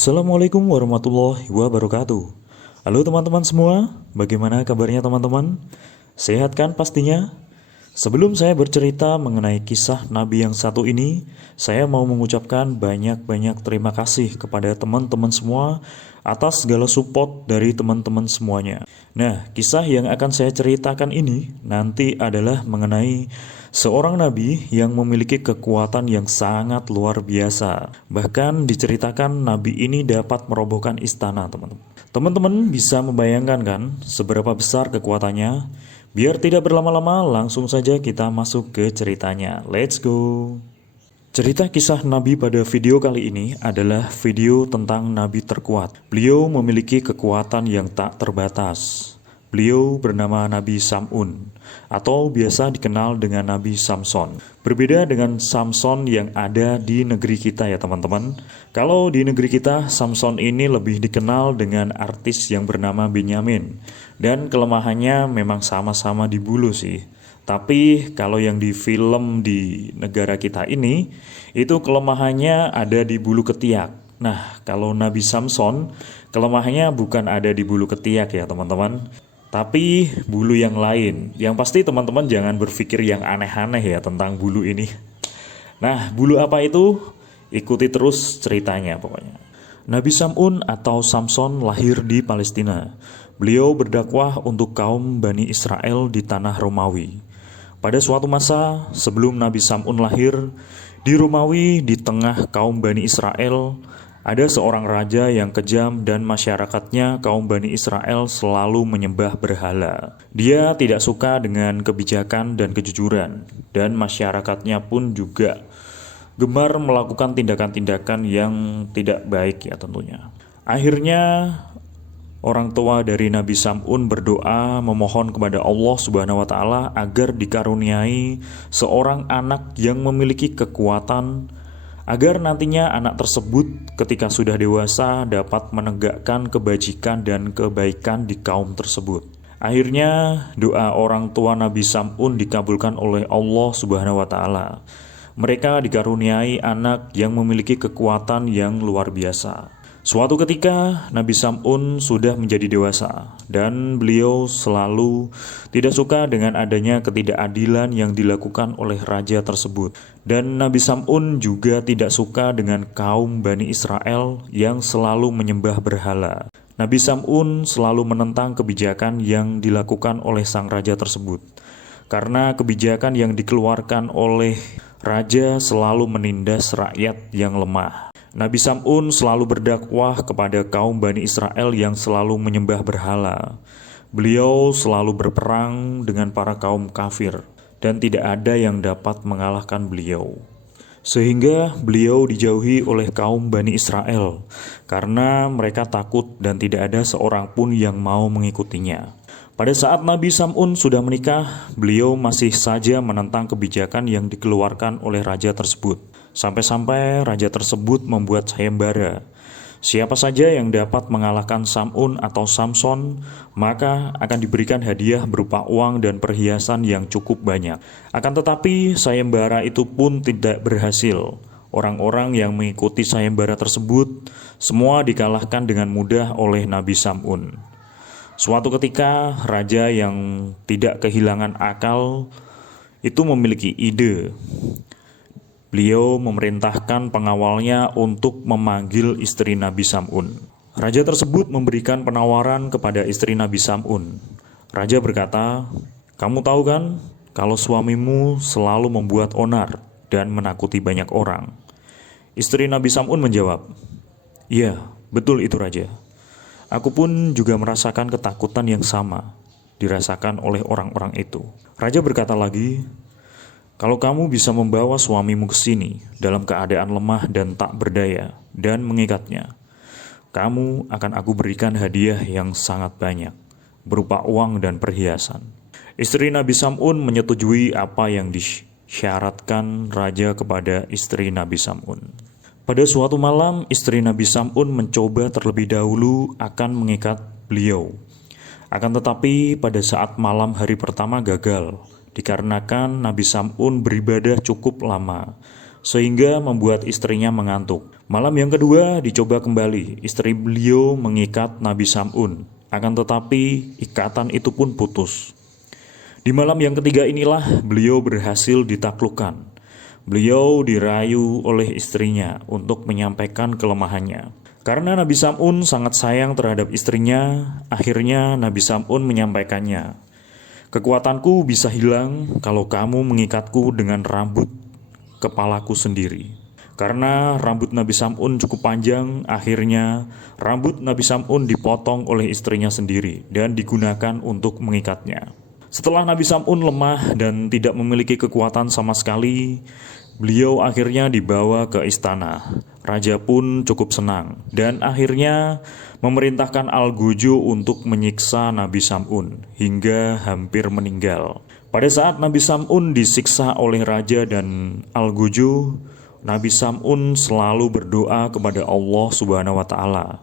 Assalamualaikum warahmatullahi wabarakatuh. Halo teman-teman semua, bagaimana kabarnya teman-teman? Sehat kan pastinya? Sebelum saya bercerita mengenai kisah Nabi yang satu ini, saya mau mengucapkan banyak-banyak terima kasih kepada teman-teman semua atas segala support dari teman-teman semuanya. Nah, kisah yang akan saya ceritakan ini nanti adalah mengenai seorang nabi yang memiliki kekuatan yang sangat luar biasa. Bahkan diceritakan nabi ini dapat merobohkan istana, teman-teman. Teman-teman bisa membayangkan kan seberapa besar kekuatannya? Biar tidak berlama-lama, langsung saja kita masuk ke ceritanya. Let's go! Cerita kisah Nabi pada video kali ini adalah video tentang Nabi terkuat. Beliau memiliki kekuatan yang tak terbatas. Beliau bernama Nabi Sam'un, atau biasa dikenal dengan Nabi Samson. Berbeda dengan Samson yang ada di negeri kita ya teman-teman. Kalau di negeri kita, Samson ini lebih dikenal dengan artis yang bernama Benyamin. Dan kelemahannya memang sama-sama di bulu sih. Tapi kalau yang di film di negara kita ini, itu kelemahannya ada di bulu ketiak. Nah, kalau Nabi Samson, kelemahannya bukan ada di bulu ketiak ya teman-teman, tapi bulu yang lain. Yang pasti teman-teman jangan berpikir yang aneh-aneh ya tentang bulu ini. Nah, bulu apa itu? Ikuti terus ceritanya pokoknya. Nabi Sam'un atau Samson lahir di Palestina. Beliau berdakwah untuk kaum Bani Israel di tanah Romawi. Pada suatu masa sebelum Nabi Sam'un lahir, di Romawi di tengah kaum Bani Israel, ada seorang raja yang kejam dan masyarakatnya kaum Bani Israel selalu menyembah berhala. Dia tidak suka dengan kebijakan dan kejujuran, dan masyarakatnya pun juga gemar melakukan tindakan-tindakan yang tidak baik ya tentunya. Akhirnya orang tua dari Nabi Sam'un berdoa memohon kepada Allah Subhanahu wa taala agar dikaruniai seorang anak yang memiliki kekuatan agar nantinya anak tersebut ketika sudah dewasa dapat menegakkan kebajikan dan kebaikan di kaum tersebut. Akhirnya doa orang tua Nabi Sam'un dikabulkan oleh Allah Subhanahu wa taala. Mereka dikaruniai anak yang memiliki kekuatan yang luar biasa. Suatu ketika Nabi Sam'un sudah menjadi dewasa dan beliau selalu tidak suka dengan adanya ketidakadilan yang dilakukan oleh raja tersebut. Dan Nabi Sam'un juga tidak suka dengan kaum Bani Israel yang selalu menyembah berhala. Nabi Sam'un selalu menentang kebijakan yang dilakukan oleh sang raja tersebut. Karena kebijakan yang dikeluarkan oleh raja selalu menindas rakyat yang lemah. Nabi Sam'un selalu berdakwah kepada kaum Bani Israel yang selalu menyembah berhala. Beliau selalu berperang dengan para kaum kafir dan tidak ada yang dapat mengalahkan beliau. Sehingga beliau dijauhi oleh kaum Bani Israel karena mereka takut dan tidak ada seorang pun yang mau mengikutinya. Pada saat Nabi Sam'un sudah menikah, beliau masih saja menentang kebijakan yang dikeluarkan oleh raja tersebut. Sampai-sampai raja tersebut membuat sayembara. Siapa saja yang dapat mengalahkan Sam'un atau Samson, maka akan diberikan hadiah berupa uang dan perhiasan yang cukup banyak. Akan tetapi sayembara itu pun tidak berhasil. Orang-orang yang mengikuti sayembara tersebut semua dikalahkan dengan mudah oleh Nabi Sam'un. Suatu ketika raja yang tidak kehilangan akal itu memiliki ide. Beliau memerintahkan pengawalnya untuk memanggil istri Nabi Sam'un. Raja tersebut memberikan penawaran kepada istri Nabi Sam'un. Raja berkata, "Kamu tahu kan kalau suamimu selalu membuat onar dan menakuti banyak orang?" Istri Nabi Sam'un menjawab, "Iya, betul itu raja. Aku pun juga merasakan ketakutan yang sama dirasakan oleh orang-orang itu." Raja berkata lagi, "Kalau kamu bisa membawa suamimu ke sini dalam keadaan lemah dan tak berdaya dan mengikatnya, kamu akan aku berikan hadiah yang sangat banyak, berupa uang dan perhiasan." Istri Nabi Sam'un menyetujui apa yang disyaratkan raja kepada istri Nabi Sam'un. Pada suatu malam, istri Nabi Sam'un mencoba terlebih dahulu akan mengikat beliau. Akan tetapi pada saat malam hari pertama gagal, dikarenakan Nabi Sam'un beribadah cukup lama. sehingga membuat istrinya mengantuk. Malam yang kedua dicoba kembali, istri beliau mengikat Nabi Sam'un, akan tetapi ikatan itu pun putus. Di malam yang ketiga inilah beliau berhasil ditaklukkan. Beliau dirayu oleh istrinya untuk menyampaikan kelemahannya. Karena Nabi Sam'un sangat sayang terhadap istrinya, akhirnya Nabi Sam'un menyampaikannya, "Kekuatanku bisa hilang kalau kamu mengikatku dengan rambut kepalaku sendiri." Karena rambut Nabi Sam'un cukup panjang, akhirnya rambut Nabi Sam'un dipotong oleh istrinya sendiri dan digunakan untuk mengikatnya. Setelah Nabi Sam'un lemah dan tidak memiliki kekuatan sama sekali, beliau akhirnya dibawa ke istana. Raja pun cukup senang dan akhirnya memerintahkan Al-Gojo untuk menyiksa Nabi Sam'un hingga hampir meninggal. Pada saat Nabi Sam'un disiksa oleh raja dan Al-Gojo, Nabi Sam'un selalu berdoa kepada Allah Subhanahu wa Ta'ala.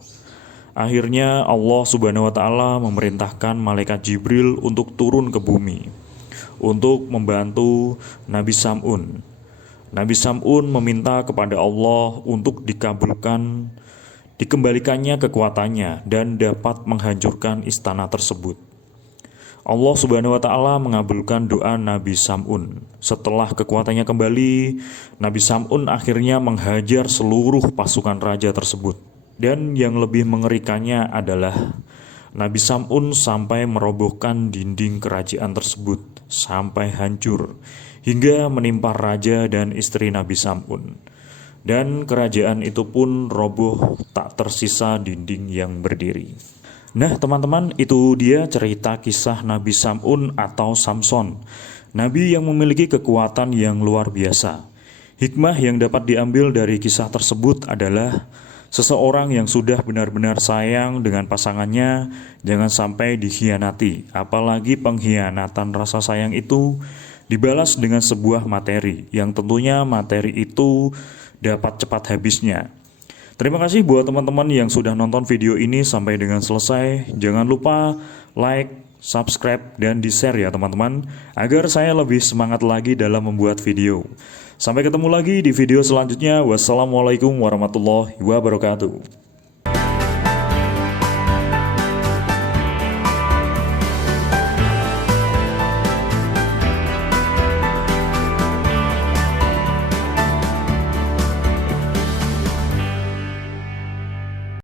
Akhirnya Allah Subhanahu wa Ta'ala memerintahkan malaikat Jibril untuk turun ke bumi untuk membantu Nabi Sam'un. Nabi Sam'un meminta kepada Allah untuk dikembalikannya kekuatannya dan dapat menghancurkan istana tersebut. Allah Subhanahu wa Ta'ala mengabulkan doa Nabi Sam'un. Setelah kekuatannya kembali, Nabi Sam'un akhirnya menghajar seluruh pasukan raja tersebut. Dan yang lebih mengerikannya adalah Nabi Sam'un sampai merobohkan dinding kerajaan tersebut sampai hancur hingga menimpa raja dan istri Nabi Sam'un. Dan kerajaan itu pun roboh, tak tersisa dinding yang berdiri. Nah teman-teman, itu dia cerita kisah Nabi Sam'un atau Samson, Nabi yang memiliki kekuatan yang luar biasa. Hikmah yang dapat diambil dari kisah tersebut adalah seseorang yang sudah benar-benar sayang dengan pasangannya jangan sampai dikhianati. Apalagi pengkhianatan rasa sayang itu dibalas dengan sebuah materi yang tentunya materi itu dapat cepat habisnya. Terima kasih buat teman-teman yang sudah nonton video ini sampai dengan selesai. Jangan lupa like, subscribe, dan di-share ya teman-teman, agar saya lebih semangat lagi dalam membuat video. Sampai ketemu lagi di video selanjutnya. Wassalamualaikum warahmatullahi wabarakatuh.